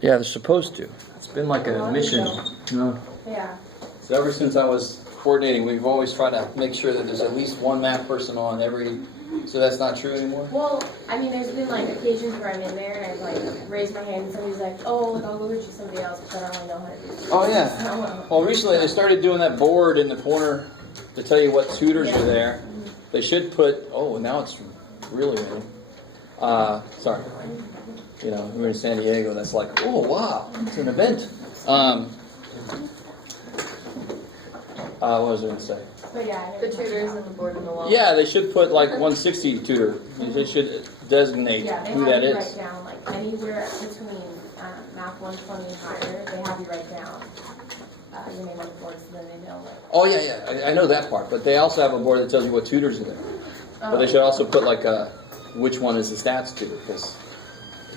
Yeah, they're supposed to. It's been like a mission. No. Yeah. So ever since I was coordinating, we've always tried to make sure that there's at least one math person on every. So that's not true anymore? Well, I mean, there's been like occasions where I'm in there and I like raise my hand and somebody's like, oh, look, I'll go get you somebody else, but I don't really know how to do it. Oh, yeah. Well, recently they started doing that board in the corner to tell you what tutors are there. They should put, oh, now it's really raining. Sorry. You know, we're in San Diego, that's like, oh, wow, it's an event. What was I going to say? But yeah, The tutors and the board and the wall. Yeah, they should put like 160 tutor. They should designate who that is. Write down like anywhere between math 120 and higher. They have you write down your name on the board so then they know. Like, Oh yeah. I know that part, but they also have a board that tells you what tutors are there. But they should also put like which one is the stats tutor, because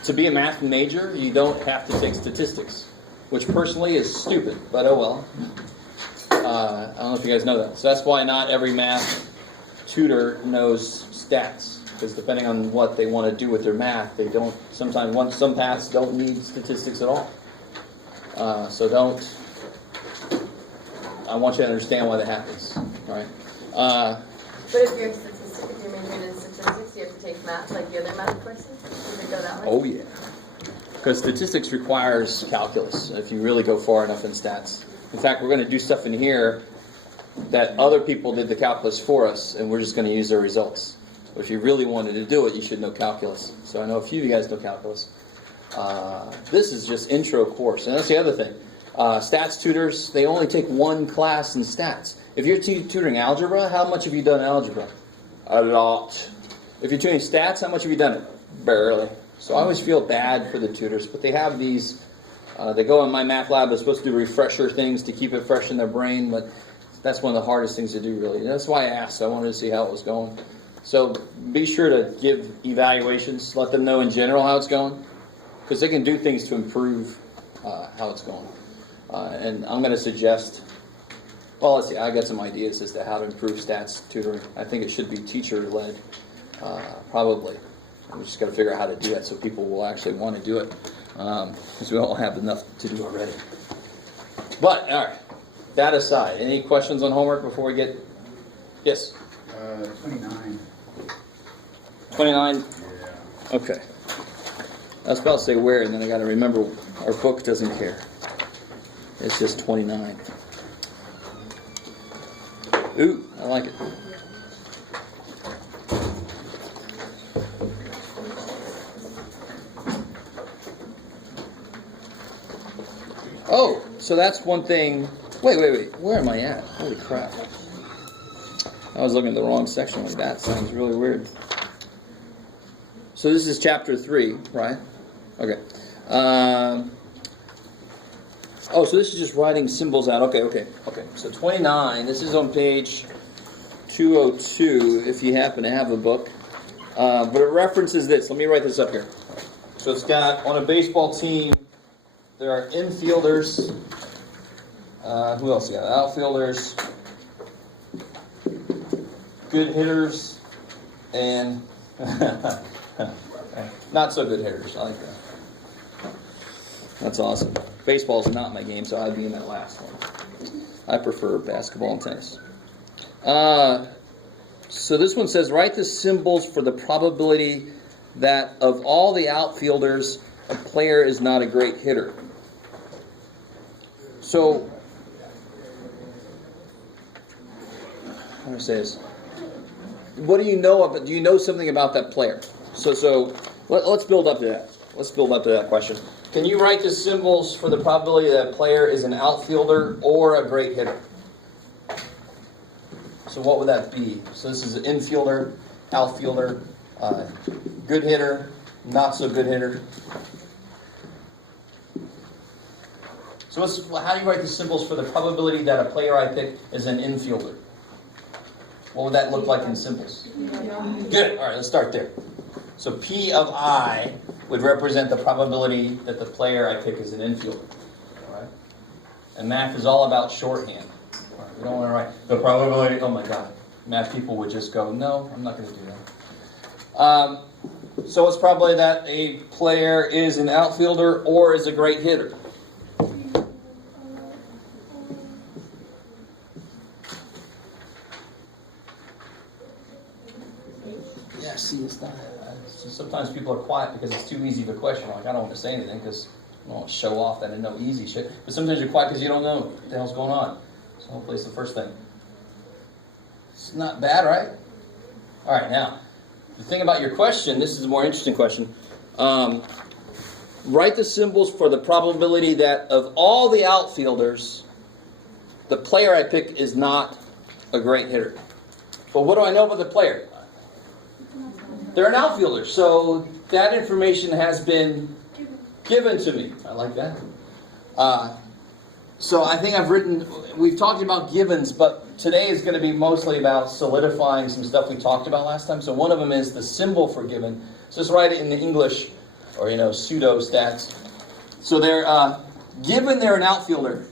to be a math major, you don't have to take statistics, which personally is stupid, but oh well. I don't know if you guys know that. So that's why not every math tutor knows stats, because depending on what they want to do with their math, they don't. Sometimes some paths don't need statistics at all. So don't. I want you to understand why that happens, right? But if you're majoring in statistics, you have to take math like the other math courses. Does it go that way? Oh yeah, because statistics requires calculus. If you really go far enough in stats. In fact, we're going to do stuff in here that other people did the calculus for us, and we're just going to use their results. But if you really wanted to do it, you should know calculus. So I know a few of you guys know calculus. This is just intro course, and that's the other thing. Stats tutors, they only take one class in stats. If you're tutoring algebra, how much have you done algebra? A lot. If you're tutoring stats, how much have you done it? Barely. So I always feel bad for the tutors, but they have these. They go in my math lab. They're supposed to do refresher things to keep it fresh in their brain, but that's one of the hardest things to do, really. That's why I asked. I wanted to see how it was going. So be sure to give evaluations. Let them know in general how it's going, because they can do things to improve how it's going. And I'm going to suggest, well, let's see. I got some ideas as to how to improve stats tutoring. I think it should be teacher-led, probably. We just got to figure out how to do that so people will actually want to do it. Because we all have enough to do already. But, all right, that aside, any questions on homework before we get... Yes? 29. 29? Yeah. Okay. I was about to say where, and then I got to remember our book doesn't care. It's just 29. Ooh, I like it. Oh, so that's one thing. Wait. Where am I at? Holy crap. I was looking at the wrong section. Like that sounds really weird. So this is chapter 3, right? Okay. So this is just writing symbols out. Okay. So 29, this is on page 202, if you happen to have a book. But it references this. Let me write this up here. So it's got, on a baseball team, there are infielders. Who else? Yeah, outfielders, good hitters, and not so good hitters. I like that. That's awesome. Baseball's not my game, so I'd be in that last one. I prefer basketball and tennis. So this one says, write the symbols for the probability that of all the outfielders, a player is not a great hitter. So, how do I say this? What do you know about? Do you know something about that player? So let's build up to that. Let's build up to that question. Can you write the symbols for the probability that a player is an outfielder or a great hitter? So what would that be? So this is an infielder, outfielder, good hitter, not so good hitter. So how do you write the symbols for the probability that a player I pick is an infielder? What would that look like in symbols? Good. All right, let's start there. So P of I would represent the probability that the player I pick is an infielder. All right? And math is all about shorthand. All right, we don't want to write the probability. Oh my God. Math people would just go, no, I'm not going to do that. So it's probably that a player is an outfielder or is a great hitter. Yeah, see, it's not. Sometimes people are quiet because it's too easy of a question. Like, I don't want to say anything because I don't want to show off that I know easy shit. But sometimes you're quiet because you don't know what the hell's going on. So hopefully it's the first thing. It's not bad, right? All right, now, the thing about your question, this is a more interesting question. Write the symbols for the probability that of all the outfielders, the player I pick is not a great hitter. But what do I know about the player? They're an outfielder, so that information has been given to me. I like that. So I think we've talked about givens, but today is going to be mostly about solidifying some stuff we talked about last time. So one of them is the symbol for given. So just write it in the English, or pseudo stats. So they're given they're an outfielder.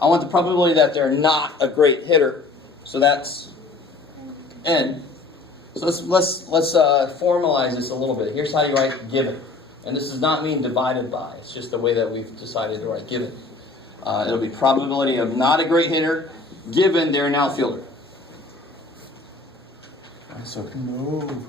I want the probability that they're not a great hitter. So that's N. So let's formalize this a little bit. Here's how you write given. And this does not mean divided by. It's just the way that we've decided to write given. It'll be probability of not a great hitter given they're an outfielder. So no.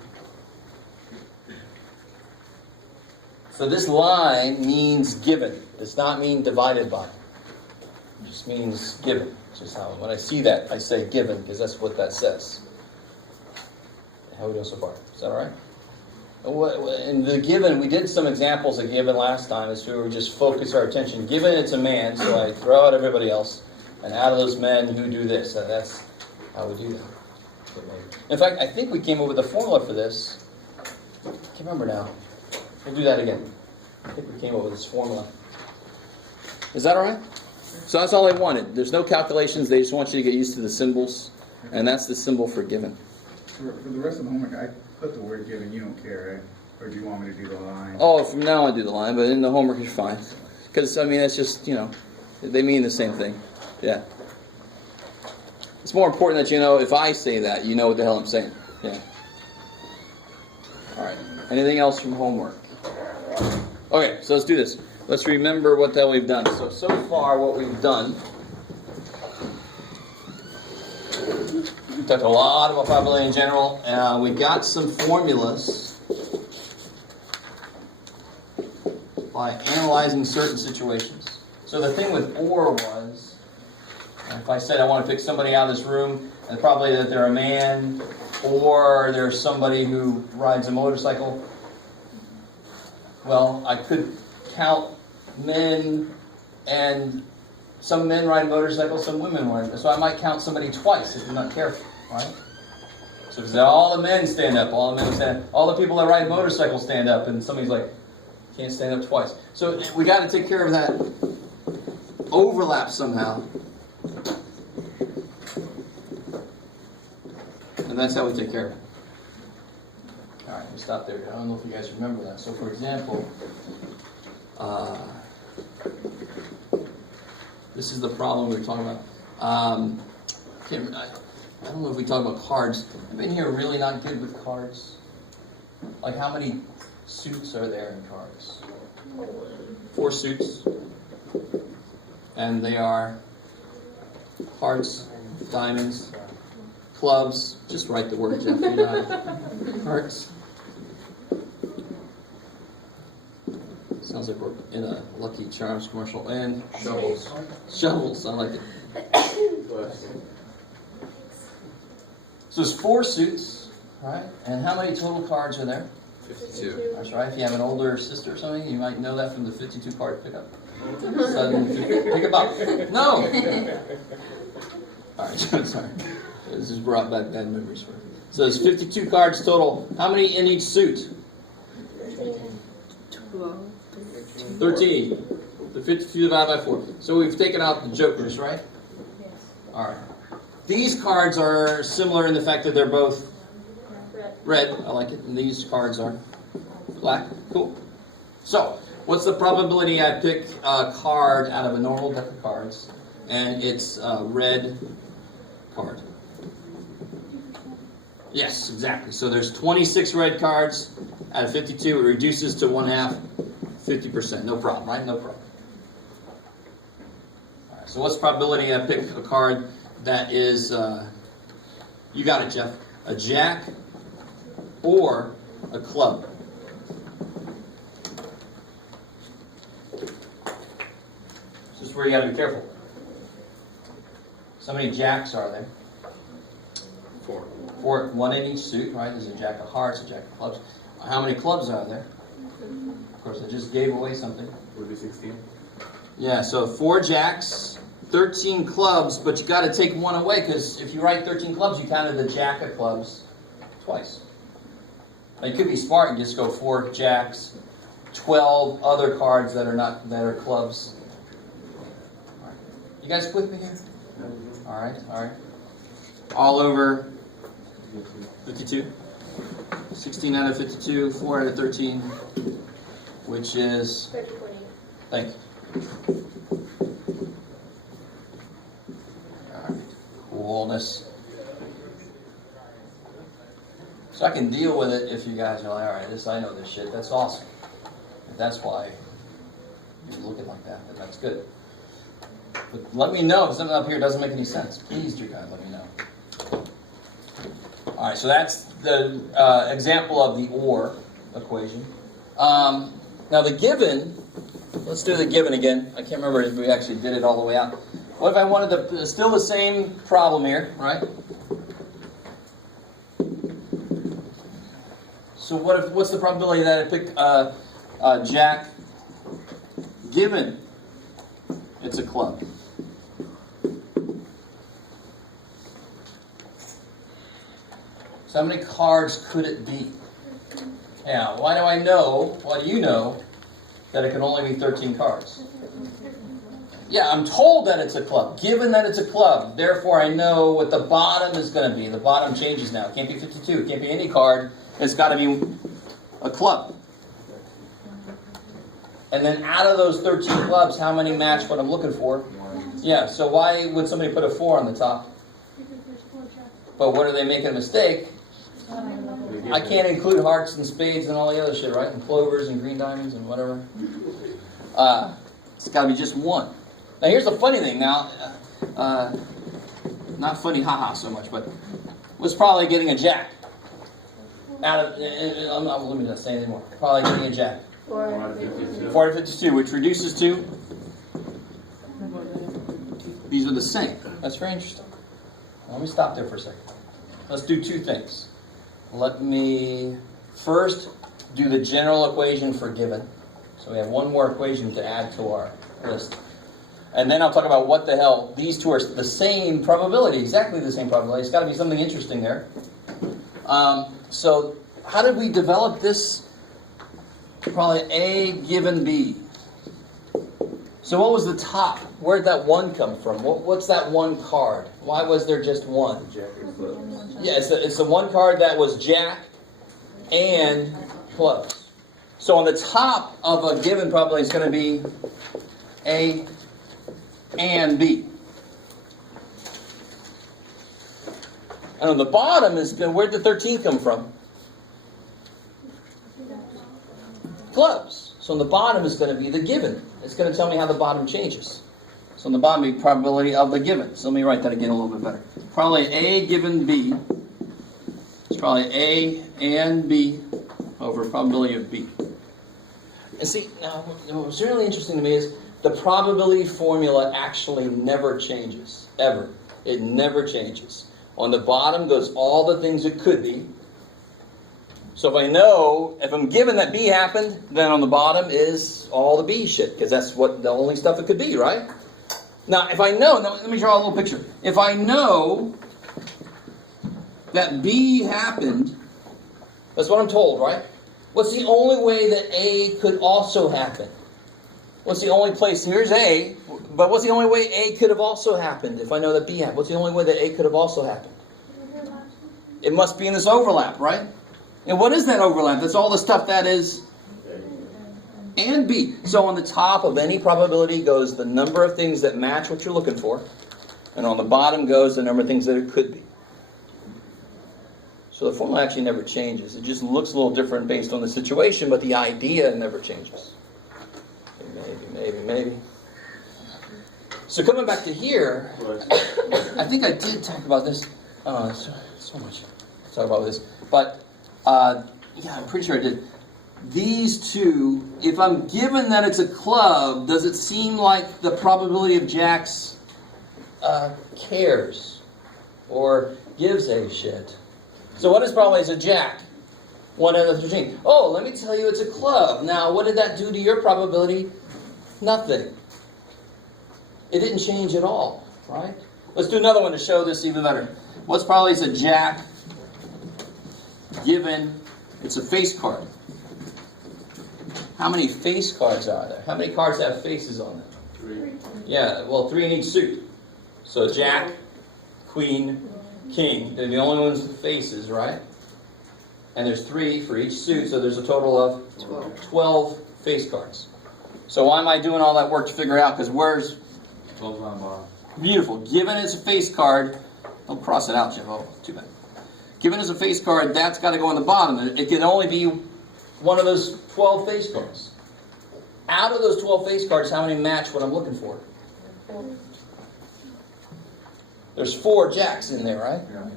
So this line means given. It does not mean divided by. It just means given. It's just how when I see that, I say given because that's what that says. How are we doing so far? Is that all right? In the given, we did some examples of given last time as we were just focus our attention. Given it's a man, so I throw out everybody else, and out of those men who do this. So that's how we do that. In fact, I think we came up with a formula for this. I can't remember now. We'll do that again. I think we came up with this formula. Is that all right? So that's all they wanted. There's no calculations. They just want you to get used to the symbols, and that's the symbol for given. For the rest of the homework, I put the word given. You don't care, right? Or do you want me to do the line? Oh, from now on I do the line, but in the homework you're fine. Because, it's just, they mean the same thing. Yeah. It's more important that if I say that, you know what the hell I'm saying. Yeah. All right. Anything else from homework? Okay, so let's do this. Let's remember what the hell we've done. So far what we've done, we talked a lot about probability in general. We got some formulas by analyzing certain situations. So the thing with or was, if I said I want to pick somebody out of this room, and probably that they're a man, or they're somebody who rides a motorcycle, well, I could count men, and some men ride motorcycles, some women ride. So I might count somebody twice if I'm not careful, right? So if all the men stand up, all the people that ride motorcycles stand up, and somebody's like, can't stand up twice. So we got to take care of that overlap somehow. And that's how we take care of it. All right, we'll stop there. I don't know if you guys remember that. So for example, this is the problem we were talking about. I don't know if we talk about cards. Anybody here really not good with cards? Like how many suits are there in cards? 4 suits. And they are hearts, diamonds, clubs. Just write the word, Jeff. You know. Hearts. Sounds like we're in a Lucky Charms commercial. And Shovels. Shovels, I like it. So there's 4 suits, right? And how many total cards are there? 52. That's right. If you have an older sister or something, you might know that from the 52 card pickup. Sudden pick a buck. No! Alright, sorry. This has brought back bad memories for me. So there's 52 cards total. How many in each suit? 13. The 52 divided by 4. So we've taken out the jokers, right? Yes. Alright. These cards are similar in the fact that they're both red. I like it. And these cards are black. Cool. So, what's the probability I pick a card out of a normal deck of cards and it's a red card? Yes, exactly. So there's 26 red cards out of 52. It reduces to 1/2, 50%. No problem, right? No problem. All right, so what's the probability I pick a card that is, you got it, Jeff, a jack or a club? This is where you got to be careful. So many jacks are there? 4. 1 in each suit, right? There's a jack of hearts, a jack of clubs. How many clubs are there? Of course, I just gave away something. Would it be 16? Yeah, so 4 jacks, 13 clubs, but you got to take one away because if you write 13 clubs, you counted the jack of clubs twice. Now, you could be smart and just go 4 jacks, 12 other cards that are clubs. All right. You guys with me here? All right, all right. All over 52. 16 out of 52, 4 out of 13, which is, 30, 48. thank you. All right, coolness. So I can deal with it if you guys are like, all right, I know this shit. That's awesome. If that's why you're looking like that, then that's good. But let me know if something up here doesn't make any sense. Please, dear God, let me know. All right, so that's the example of the OR equation. Now the given, let's do the given again. I can't remember if we actually did it all the way out. What if I wanted to, still the same problem here, right? So what's the probability that I pick jack given it's a club? So how many cards could it be? Yeah, why do I know, why do you know that it can only be 13 cards? Yeah, I'm told that it's a club. Given that it's a club, therefore I know what the bottom is going to be. The bottom changes now. It can't be 52. It can't be any card. It's got to be a club. And then out of those 13 clubs, how many match what I'm looking for? Yeah, so why would somebody put a 4 on the top? But what are they making a mistake? I can't include hearts and spades and all the other shit, right? And clovers and green diamonds and whatever. It's got to be just 1. Now here's the funny thing. Now, not funny, haha, so much, but was probably getting a jack. Let me not say anymore. Probably getting a jack. 4 out of 52, which reduces to. These are the same. That's very interesting. Let me stop there for a second. Let's do 2 things. Let me first do the general equation for given. So we have one more equation to add to our list. And then I'll talk about what the hell. These two are the same probability, exactly the same probability. It's got to be something interesting there. So how did we develop this? Probably A given B. So what was the top? Where did that 1 come from? What's that 1 card? Why was there just 1? Yeah, it's the 1 card that was jack and clubs. So on the top of a given probability is going to be A and B. And on the bottom is, where'd the 13 come from? Clubs. So on the bottom is going to be the given. It's going to tell me how the bottom changes. So on the bottom is probability of the given. So let me write that again a little bit better. Probably A given B. It's probably A and B over probability of B. And see, now what's really interesting to me is the probability formula actually never changes. Ever. It never changes. On the bottom goes all the things it could be. So if I'm given that B happened, then on the bottom is all the B shit, because that's what the only stuff it could be, right? Now, if I know, let me draw a little picture. If I know that B happened, that's what I'm told, right? What's the only way that A could also happen? What's the only place? Here's A, but what's the only way A could have also happened if I know that B happened? What's the only way that A could have also happened? It must be in this overlap, right? And what is that overlap? That's all the stuff that is and B. So on the top of any probability goes the number of things that match what you're looking for. And on the bottom goes the number of things that it could be. So the formula actually never changes. It just looks a little different based on the situation, but the idea never changes. Maybe. So coming back to here, I think I did talk about this. So much to talk about this. But, yeah, I'm pretty sure I did. These two, if I'm given that it's a club, does it seem like the probability of jacks cares or gives a shit? So what is probability as a jack? 1 out of 13. Oh, let me tell you it's a club. Now, what did that do to your probability? Nothing. It didn't change at all, right? Let's do another one to show this even better. What's probably is a jack given it's a face card? How many face cards are there? How many cards have faces on them? 3. Yeah, well, 3 in each suit. So jack, queen, king. They're the only ones with faces, right? And there's 3 for each suit, so there's a total of 12 face cards. So why am I doing all that work to figure it out? Because where's 12 on the bottom. beautiful? Given as a face card, don't cross it out, Jeff. Oh, too bad. Given as a face card, that's got to go on the bottom. It can only be one of those 12 face cards. Out of those 12 face cards, how many match what I'm looking for? There's 4 jacks in there, right? Yeah.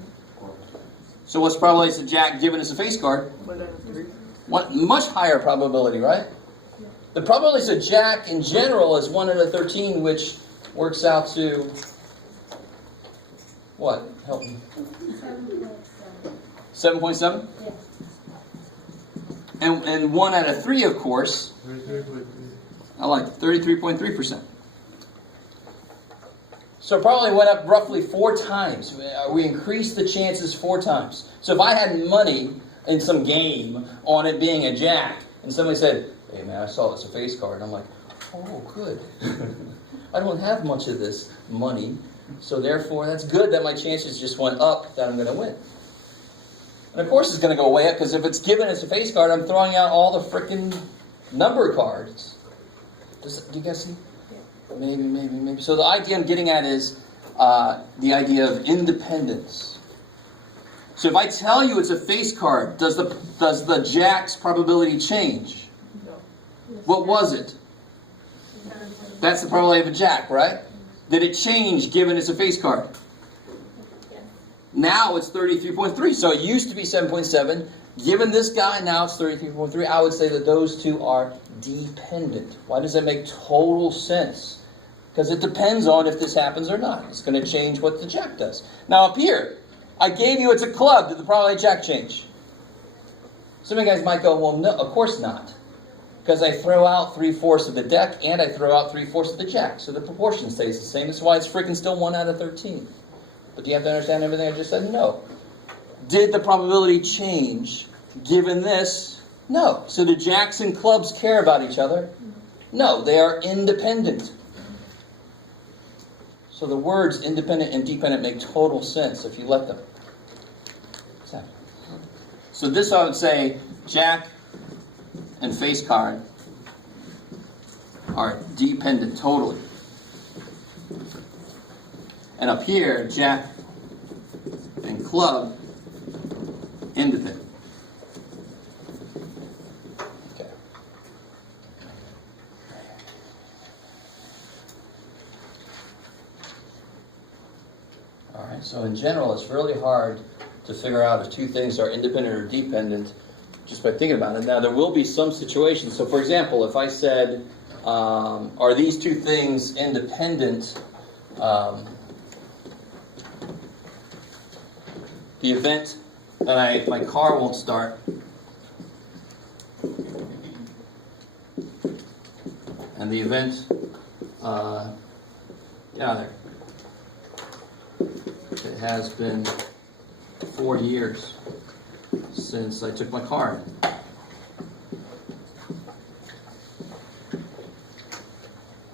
So what's probably a jack given as a face card? 1 out of 3. Much higher probability, right? The probability of a jack in general is 1 out of 13, which works out to what? Help me. 7.7? Yes. And 1 out of 3, of course, 33.3. I like 33.3%. So it probably went up roughly 4 times. We increased the chances 4 times. So if I had money in some game on it being a jack, and somebody said, hey man, I saw this a face card, I'm like, oh good. I don't have much of this money, so therefore that's good that my chances just went up that I'm going to win. And of course it's going to go way up, because if it's given as a face card, I'm throwing out all the frickin' number cards. Do you guys see? Maybe. So the idea I'm getting at is the idea of independence. So if I tell you it's a face card, does the jack's probability change? No. What was it? That's the probability of a jack, right? Did it change given it's a face card? Yes. Now it's 33.3. So it used to be 7.7. Given this guy, now it's 33.3. I would say that those two are dependent. Why does that make total sense? Because it depends on if this happens or not. It's going to change what the jack does. Now up here, I gave you it's a club. Did the probability of jack change? Some of you guys might go, well, no, of course not. Because I throw out 3/4 of the deck and I throw out 3/4 of the jack. So the proportion stays the same. That's why it's freaking still 1 out of 13. But do you have to understand everything I just said? No. Did the probability change given this? No. So do jacks and clubs care about each other? No. They are independent. So the words independent and dependent make total sense if you let them. Exactly. So this I would say, jack and face card are dependent totally. And up here, jack and club, independent. Okay. All right, so in general, it's really hard to figure out if 2 things are independent or dependent just by thinking about it. Now, there will be some situations. So, for example, if I said, are these 2 things independent? The event that my car won't start, and the event, get out of there. It has been 4 years since I took my car in.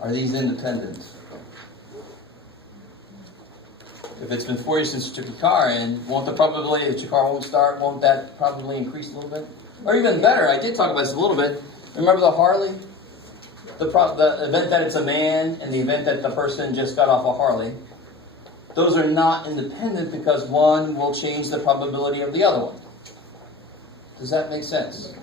Are these independent? If it's been 4 years since you took your car in, won't the probability that your car won't start, won't that probably increase a little bit? Or even better, I did talk about this a little bit. Remember the Harley? The event that it's a man and the event that the person just got off a Harley. those are not independent because one will change the probability of the other one. Does that make sense?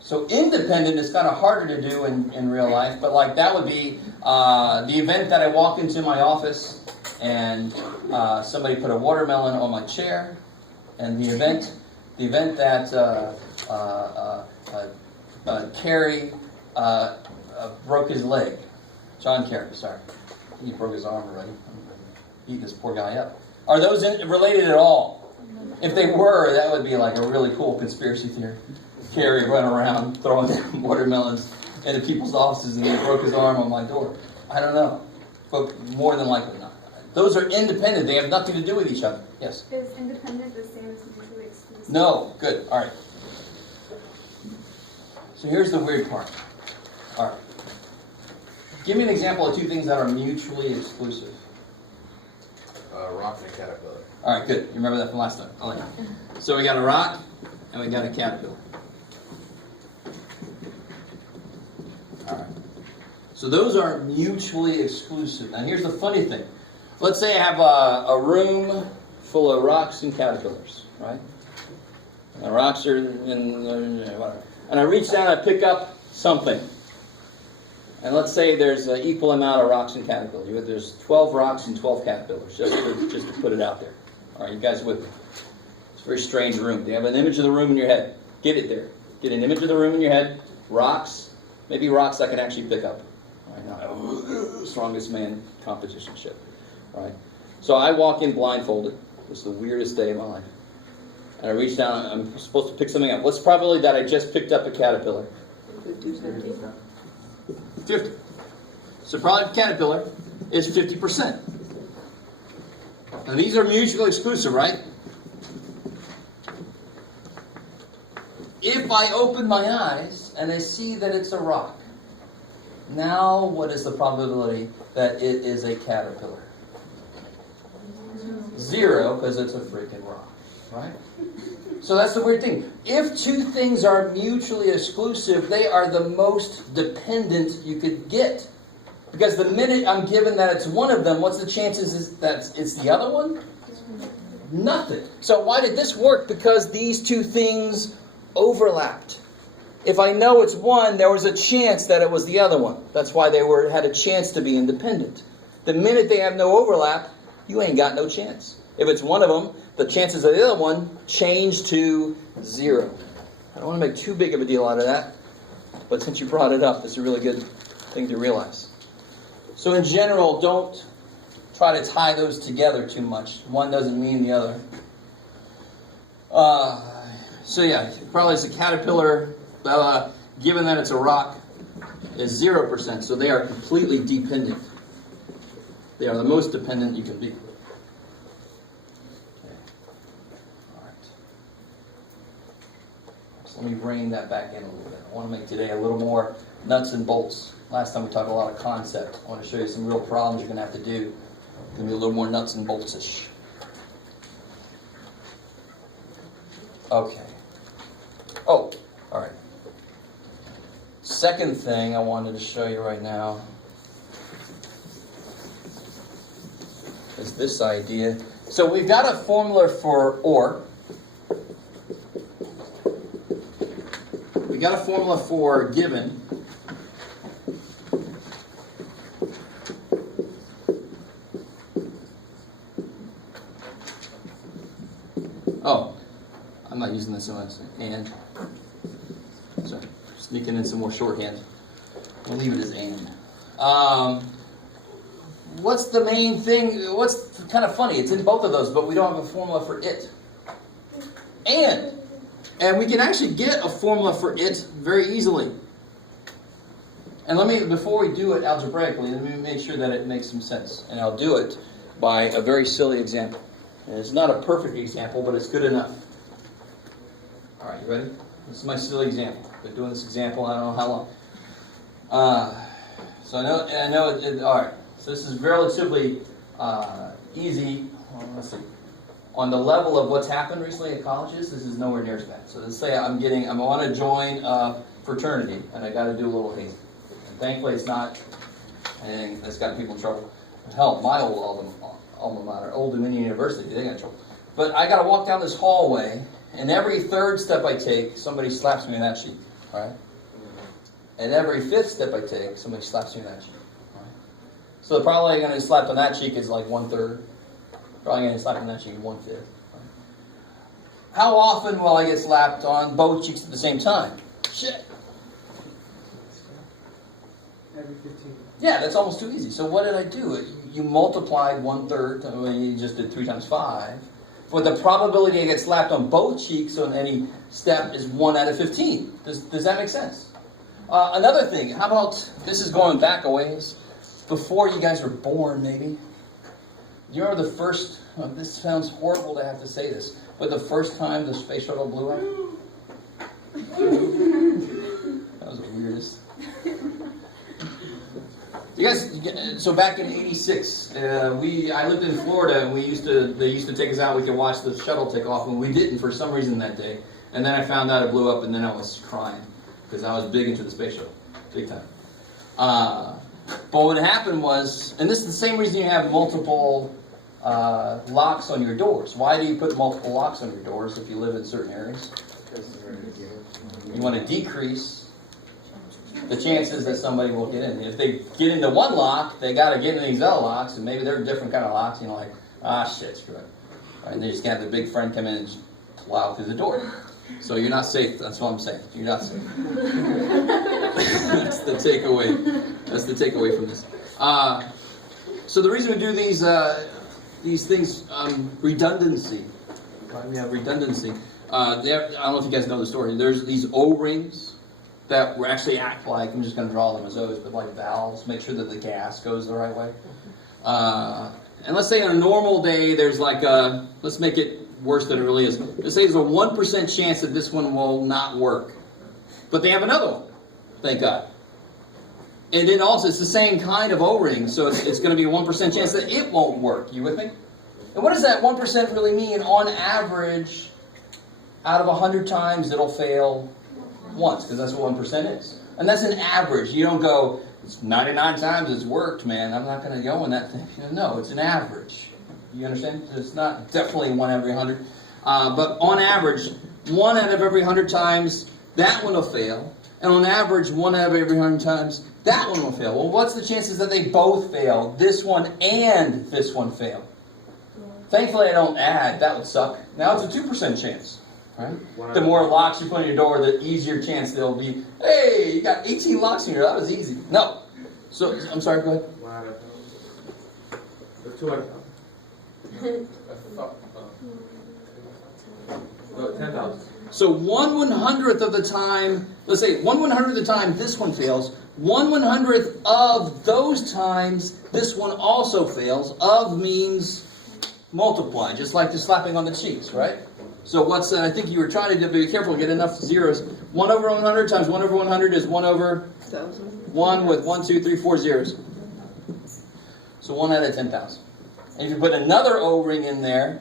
So independent is kind of harder to do in real life, but like that would be the event that I walk into my office and somebody put a watermelon on my chair, and the event that Carrie broke his leg. John Carey, sorry. He broke his arm already. Beat this poor guy up. Are those related at all? If they were, that would be like a really cool conspiracy theory. Carey running around throwing down watermelons into people's offices and he broke his arm on my door. I don't know. But more than likely not. Those are independent. They have nothing to do with each other. Yes? Is independent the same as mutually exclusive? No. Good. All right. So here's the weird part. All right. Give me an example of two things that are mutually exclusive. Rock and a caterpillar. All right, good. You remember that from last time. I like it. So we got a rock and we got a caterpillar. All right. So those are mutually exclusive. Now here's the funny thing. Let's say I have a room full of rocks and caterpillars, right? And rocks are in whatever. And I reach down and I pick up something. And let's say there's an equal amount of rocks and caterpillars. There's 12 rocks and 12 caterpillars, just to put it out there. All right, you guys with me? It's a very strange room. You have an image of the room in your head. Get it there. Get an image of the room in your head. Rocks. Maybe rocks I can actually pick up. All right, now, strongest man competition ship. All right. So I walk in blindfolded. This is the weirdest day of my life. And I reach down. I'm supposed to pick something up. What's the probability that I just picked up a caterpillar? 50. So probably caterpillar is 50%. And these are mutually exclusive, right? If I open my eyes and I see that it's a rock, now what is the probability that it is a caterpillar? 0, because it's a freaking rock, right? So that's the weird thing. If two things are mutually exclusive, they are the most dependent you could get. Because the minute I'm given that it's one of them, what's the chances that it's the other one? Nothing. So why did this work? Because these two things overlapped. If I know it's one, there was a chance that it was the other one. That's why they had a chance to be independent. The minute they have no overlap, you ain't got no chance. If it's one of them, the chances of the other one change to 0. I don't want to make too big of a deal out of that, but since you brought it up, it's a really good thing to realize. So in general, don't try to tie those together too much. One doesn't mean the other. So yeah, probably it's a caterpillar, given that it's a rock, is 0%. So they are completely dependent. They are the most dependent you can be. Let me bring that back in a little bit. I want to make today a little more nuts and bolts. Last time we talked a lot of concept. I want to show you some real problems you're going to have to do. It's going to be a little more nuts and bolts-ish. Okay. Oh, all right. Second thing I wanted to show you right now is this idea. So we've got a formula for OR. We got a formula for given. Oh, I'm not using this one. And. So, sneaking in some more shorthand. We'll leave it as and. What's the main thing? What's kind of funny? It's in both of those, but we don't have a formula for it. And we can actually get a formula for it very easily. And before we do it algebraically, let me make sure that it makes some sense. And I'll do it by a very silly example. And it's not a perfect example, but it's good enough. All right, you ready? This is my silly example. I've been doing this example I don't know how long. So I know. All right. So this is relatively easy. Let's see. On the level of what's happened recently at colleges, this is nowhere near as bad. So let's say I want to join a fraternity, and I got to do a little hazing. And thankfully, it's not anything that's got people in trouble. Hell, my old alma mater, Old Dominion University, they got in trouble. But I got to walk down this hallway, and every third step I take, somebody slaps me in that cheek, right? And every fifth step I take, somebody slaps me in that cheek, right? So probably going to slap on that cheek is like 1/3. Probably going to slap on that cheek 1/5. Right? How often will I get slapped on both cheeks at the same time? Shit. Every 15. Yeah, that's almost too easy. So what did I do? You multiplied 1/3, I mean, you just did 3 times 5. But the probability I get slapped on both cheeks on any step is 1 out of 15. Does that make sense? Another thing, how about, this is going back a ways, before you guys were born maybe. Do you remember the first, this sounds horrible to have to say this, but the first time the space shuttle blew up? That was the weirdest. You guys, so back in '86, I lived in Florida, and they used to take us out. We could watch the shuttle take off, and we didn't for some reason that day. And then I found out it blew up, and then I was crying because I was big into the space shuttle, big time. But what happened was, and this is the same reason you have multiple locks on your doors. Why do you put multiple locks on your doors if you live in certain areas? You want to decrease the chances that somebody will get in. If they get into one lock, they got to get into these other locks, and maybe they're different kind of locks, like, shit, screw it. Right, and they just have the big friend come in and just plow through the door. So you're not safe, that's what I'm saying. You're not safe. That's the takeaway. That's the takeaway from this. So the reason we do these things, redundancy. Right? We have redundancy. I don't know if you guys know the story. There's these O-rings that actually act like, I'm just going to draw them as O's, but like valves, make sure that the gas goes the right way. And let's say on a normal day, there's like let's make it worse than it really is. Let's say there's a 1% chance that this one will not work. But they have another one, thank God. And then also, it's the same kind of O-ring, so it's going to be a 1% chance that it won't work. You with me? And what does that 1% really mean? On average, out of 100 times, it'll fail once, because that's what 1% is. And that's an average. You don't go, it's 99 times it's worked, man, I'm not going to go in that thing. No, it's an average. You understand? It's not definitely 1 every 100. But on average, 1 out of every 100 times, that one will fail. And on average, 1 out of every 100 times, that one will fail. Well, what's the chances that they both fail? This one and this one fail. Thankfully, I don't add. That would suck. Now it's a 2% chance. Right? The more locks you put on your door, the easier chance there'll be, hey, you got 18 locks in here. That was easy. No. So, I'm sorry, go ahead. 1 out of 200. 10,000. So 1/100th of the time, let's say 1/100th of the time this one fails. 1/100th of those times this one also fails. Of means multiply, just like the slapping on the cheeks, right? So what's I think you were trying to be careful, get enough zeros. 1 over 100 times 1 over 100 is 1 over 1 with 1, 2, 3, 4 zeros. So 1 out of 10,000. And if you put another O-ring in there,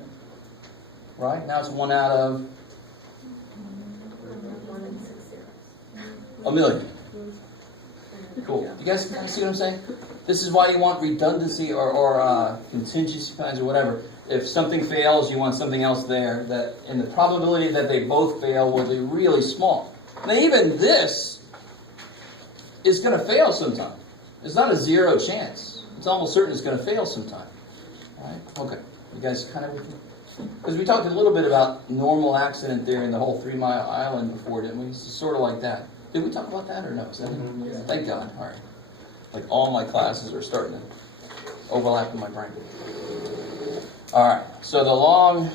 right, now it's 1 out of 1,000,000. Cool. You guys see what I'm saying? This is why you want redundancy or contingency plans or whatever. If something fails, you want something else there, and the probability that they both fail will be really small. Now even this is going to fail sometime. It's not a 0 chance. It's almost certain it's going to fail sometime. All right? Okay. You guys kind of with me? Because we talked a little bit about normal accident theory and the whole 3 Mile Island before, didn't we? It's sort of like that. Did we talk about that or no? Is that Yeah. Thank God. All right. Like all my classes are starting to overlap in my brain. All right. So the long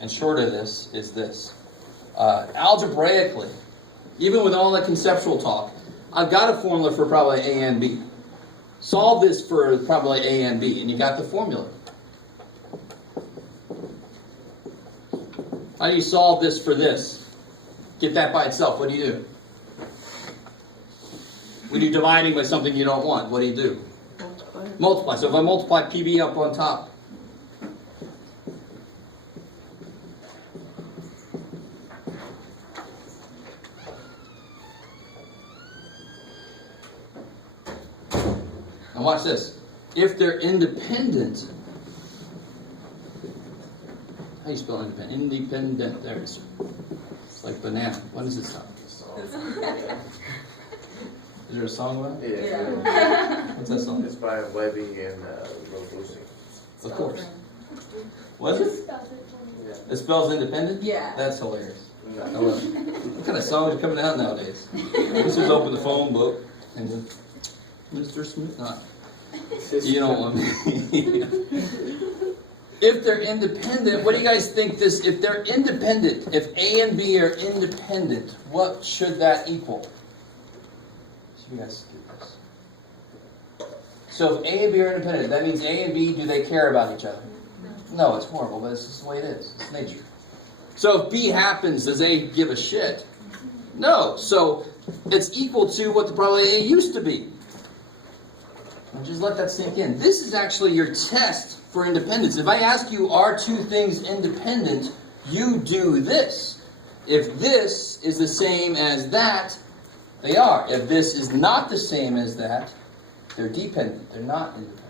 and short of this is this. Algebraically, even with all that conceptual talk, I've got a formula for probably A and B. Solve this for probably A and B, and you got the formula. How do you solve this for this? Get that by itself. What do you do? When you're dividing by something you don't want, what do you do? Multiply. So if I multiply PB up on top, now watch this. if they're independent. How do you spell independent? Independent. There it is. It's like banana. What does it sound? Is there a song about it? Yeah. What's that song? It's by Webby and Robusi. Of course. What is it? Yeah. It spells independent? Yeah. That's hilarious. I No. love it. What kind of songs are coming out nowadays? This is open the phone book and then Mr. Smith. You know what I mean. If they're independent, what do you guys think this, if they're independent, if A and B are independent, what should that equal? So you guys get this. So if A and B are independent, that means A and B, do they care about each other? No, it's horrible, but it's just the way it is. It's nature. So if B happens, does A give a shit? No. So it's equal to what the probability A used to be. And just let that sink in. This is actually your test for independence. If I ask you, are two things independent, you do this. If this is the same as that, they are. If this is not the same as that, they're dependent. They're not independent.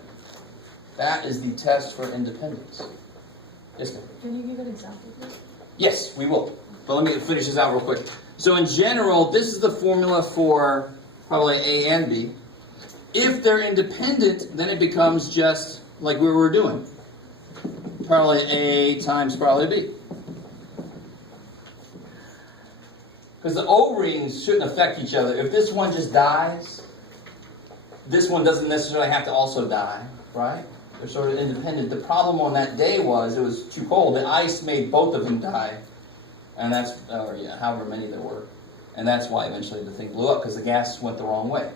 That is the test for independence. Yes, ma'am? Can you give an example, please? Yes, we will. But let me finish this out real quick. So in general, this is the formula for probably A and B. If they're independent, then it becomes just like we were doing. Probably A times probably B. Because the O-rings shouldn't affect each other. If this one just dies, this one doesn't necessarily have to also die, right? They're sort of independent. The problem on that day was it was too cold. The ice made both of them die. And that's, however many there were. And that's why eventually the thing blew up, because the gas went the wrong way.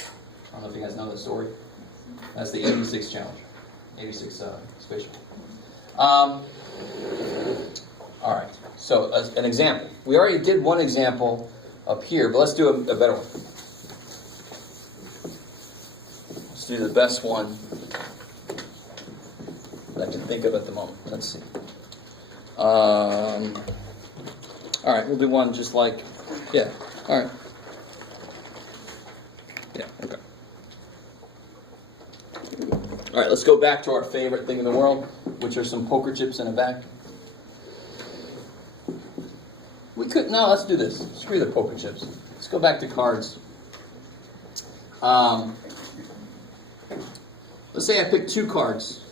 I don't know if you guys know the story. That's the 86 challenge. 86 spatial. All right. So an example. We already did one example up here, but let's do a better one. Let's do the best one that I can think of at the moment. Let's see. All right, we'll do one just like, yeah. All right. Yeah. Okay. All right, let's go back to our favorite thing in the world, which are some poker chips in a bag. Let's do this. Screw the poker chips. Let's go back to cards. Let's say I pick 2 cards.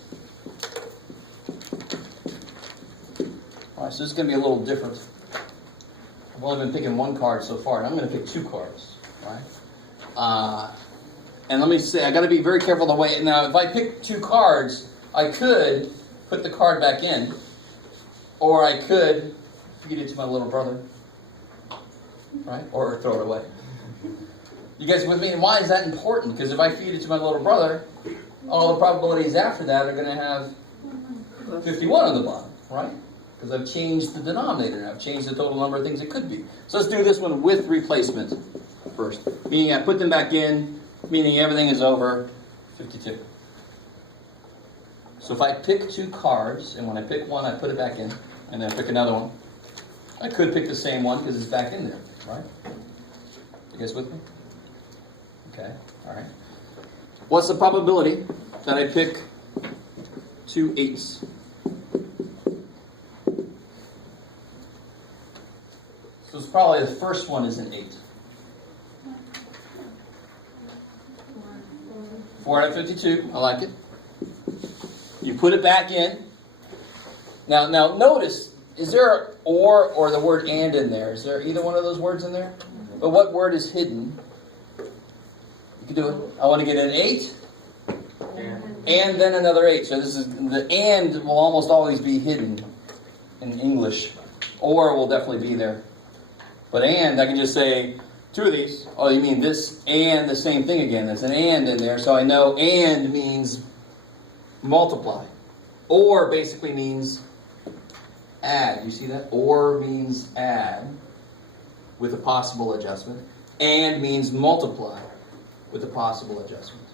All right, so this is going to be a little different. I've only been picking 1 card so far, and I'm going to pick 2 cards, right? And let me say, I got to be very careful the way. Now, if I pick 2 cards, I could put the card back in, or I could feed it to my little brother, right? Or throw it away. You guys with me? And why is that important? Because if I feed it to my little brother, all the probabilities after that are going to have 51 on the bottom, right? Because I've changed the denominator. I've changed the total number of things it could be. So let's do this one with replacement first. Meaning I put them back in, meaning everything is over 52. So if I pick 2 cards, and when I pick one, I put it back in, and then I pick another one. I could pick the same one because it's back in there, right? You guys with me? Okay, all right. What's the probability that I pick 2 8s? So it's probably the first one is an 8. 4 out of 52. I like it. You put it back in. Now notice, is there an or the word and in there? Is there either one of those words in there? But what word is hidden? You can do it. I want to get an 8. And then another 8. So this is the and will almost always be hidden in English. Or will definitely be there. But and, I can just say 2 of these. Oh, you mean this and the same thing again. There's an and in there, so I know and means multiply. Or basically means add. You see that? Or means add with a possible adjustment. And means multiply with a possible adjustment.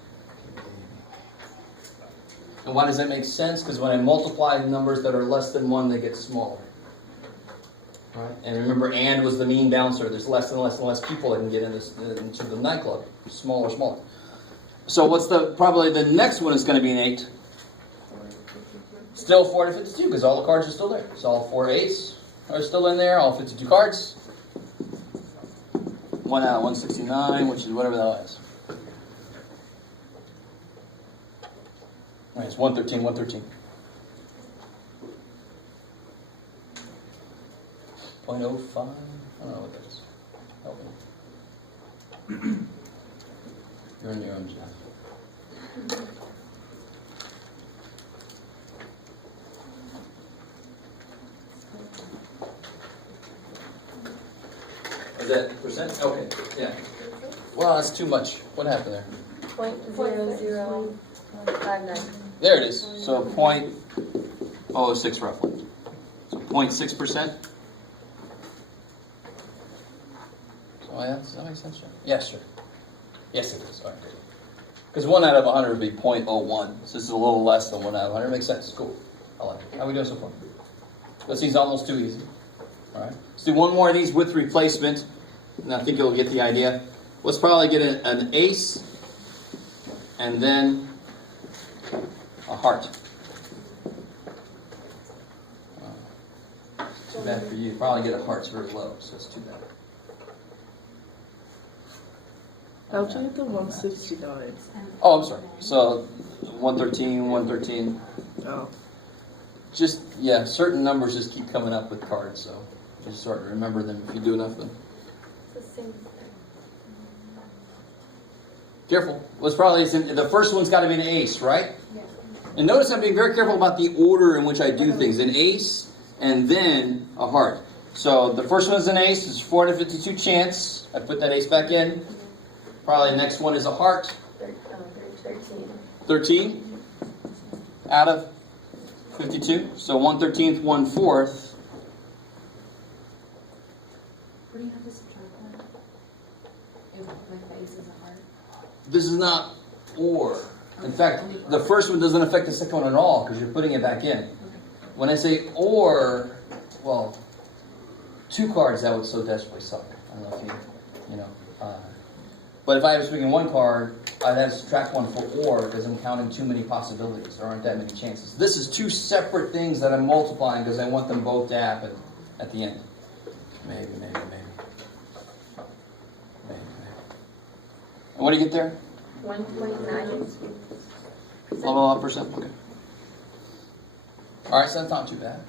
And why does that make sense? Because when I multiply numbers that are less than 1, they get smaller. Right? And remember, and was the mean bouncer. There's less and less and less people that can get into the nightclub. Smaller, smaller. So what's probably the next one is going to be an 8. Still 4 to 52 because all the cards are still there. So all 4 8s are still in there, all 52 cards. 1 out of 169, which is whatever that is. All right, it's 113, 113. 0.05, I don't know what that is. Help me. You're in your own job. Is that percent? Okay, yeah. Well, that's too much. What happened there? 0.0059. There it is. So 0.06 roughly. So 0.6%. So does that make sense? Sure. Yes, sure. Yes, it is. All right. Because 1 out of 100 would be 0.01. So this is a little less than 1 out of 100. Makes sense. Cool. I like it. How are we doing so far? This seems almost too easy. All right. Let's do one more of these with replacement, and I think you'll get the idea. Let's probably get an ace, and then a heart. Too bad for you. Probably get a heart. It's very low, so it's too bad. How'd you get the 169? Oh, I'm sorry. So 113, 113. Oh. Just, yeah, certain numbers just keep coming up with cards, so just start to remember them if you do enough of them. It's the same thing. Careful. Well, the first one's got to be an ace, right? Yeah. And notice I'm being very careful about the order in which I do things. An ace and then a heart. So the first one's an ace. It's 452 chance. I put that ace back in. Probably the next one is a heart. 13. 13 out of 52. So 1/13, 1/4. What do you have to subtract that? If like the ace is a heart? This is not or. In fact, the first one doesn't affect the second one at all because you're putting it back in. When I say or, well, 2 cards, that would so desperately suck. I don't know if you know. But if I was swinging 1 card, I'd have to subtract 1 for or because I'm counting too many possibilities. There aren't that many chances. This is 2 separate things that I'm multiplying because I want them both to happen at the end. Maybe. And what do you get there? 1.9. Blah, blah, blah percent. Okay. All right, so that's not too bad.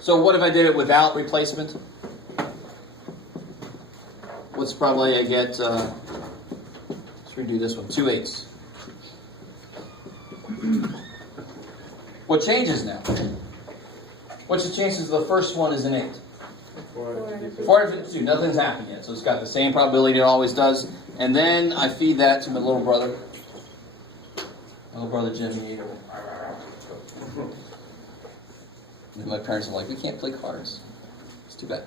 So what if I did it without replacement? What's probably I get, let's redo this one, 2 8s. What changes now? What's the chances the first one is an 8? 452, nothing's happened yet. So it's got the same probability it always does. And then I feed that to my little brother. My little brother Jimmy. And my parents are like, we can't play cards. It's too bad.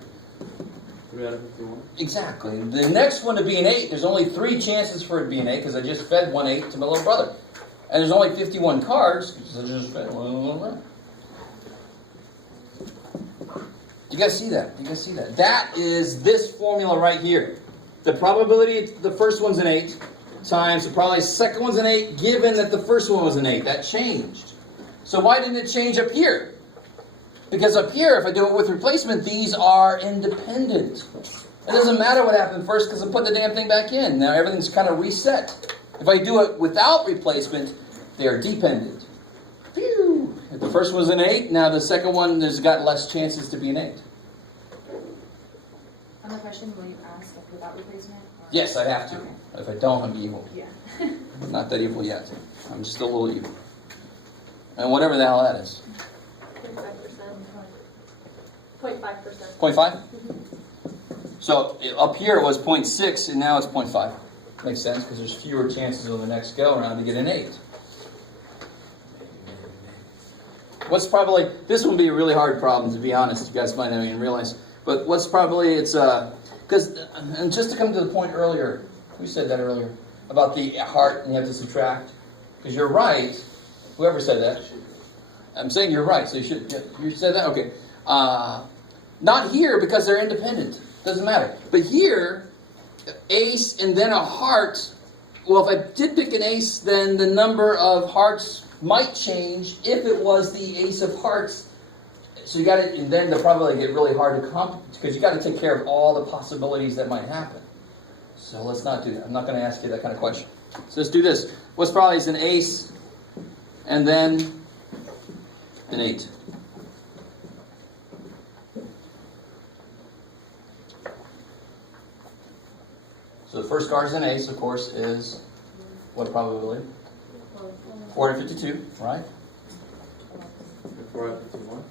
3 out of 51. Exactly. The next one to be an 8, there's only 3 chances for it to be an 8 because I just fed 1 8 to my little brother. And there's only 51 cards because I just fed 1. You guys see that? That is this formula right here. The probability the first one's an 8 times the probability the second one's an 8 given that the first one was an 8. That changed. So why didn't it change up here? Because up here, if I do it with replacement, these are independent. It doesn't matter what happened first because I put the damn thing back in. Now everything's kind of reset. If I do it without replacement, they are dependent. Phew. If the first was an 8, now the second one has got less chances to be an 8. On the question, will you ask if without replacement? Or? Yes, I have to. Okay. If I don't, I'm evil. Yeah. Not that evil yet. I'm just a little evil. And whatever the hell that is. 0.5%. 0.5? So up here it was 0.6 and now it's 0.5. Makes sense because there's fewer chances on the next go around to get an 8. What's probably, this would be a really hard problem to be honest, you guys might not even realize, but what's probably, it's, because, and just to come to the point earlier, who said that earlier, about the heart and you have to subtract, because you're right, whoever said that, I'm saying you're right, so you said that, okay. Not here because they're independent, doesn't matter, but here, ace and then a heart. Well, if I did pick an ace, then the number of hearts might change if it was the ace of hearts. So you got to, and then they'll probably get really hard to because you got to take care of all the possibilities that might happen. So let's not do that. I'm not going to ask you that kind of question. So let's do this. What's probably is an ace and then an 8. So the first card is an ace, of course, is what probability? 452, right? 451.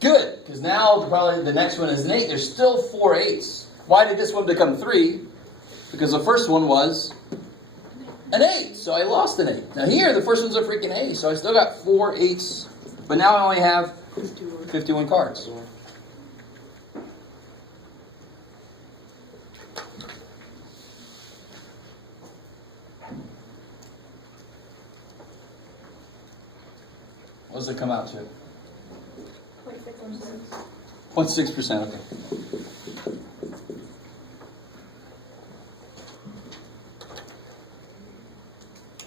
Good, because now probably the next one is an 8. There's still 4 8s. Why did this one become 3? Because the first one was an 8, so I lost an 8. Now here, the first one's a freaking ace, so I still got 4 8s, but now I only have 51 cards. What does it come out to? 0.6%, okay.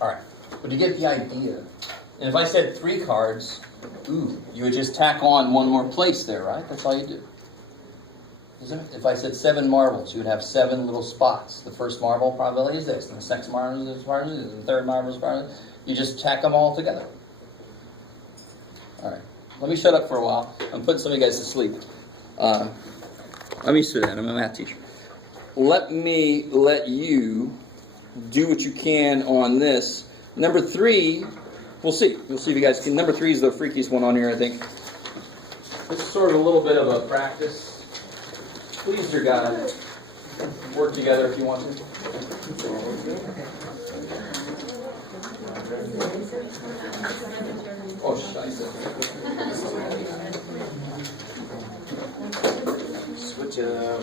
Alright, but you get the idea. And if I said 3 cards, you would just tack on one more place there, right? That's all you do. Isn't it? If I said 7 marbles, you would have 7 little spots. The first marble probability is this, and the second marble is this, and the third marble is probability. You just tack them all together. Alright, let me shut up for a while. I'm putting some of you guys to sleep. I'm used to that. I'm a math teacher. Let me let you do what you can on this. Number 3, we'll see. We'll see if you guys can. Number 3 is the freakiest one on here, I think. This is sort of a little bit of a practice. Please, your God, work together if you want to. Oh, scheiße. Switch it up.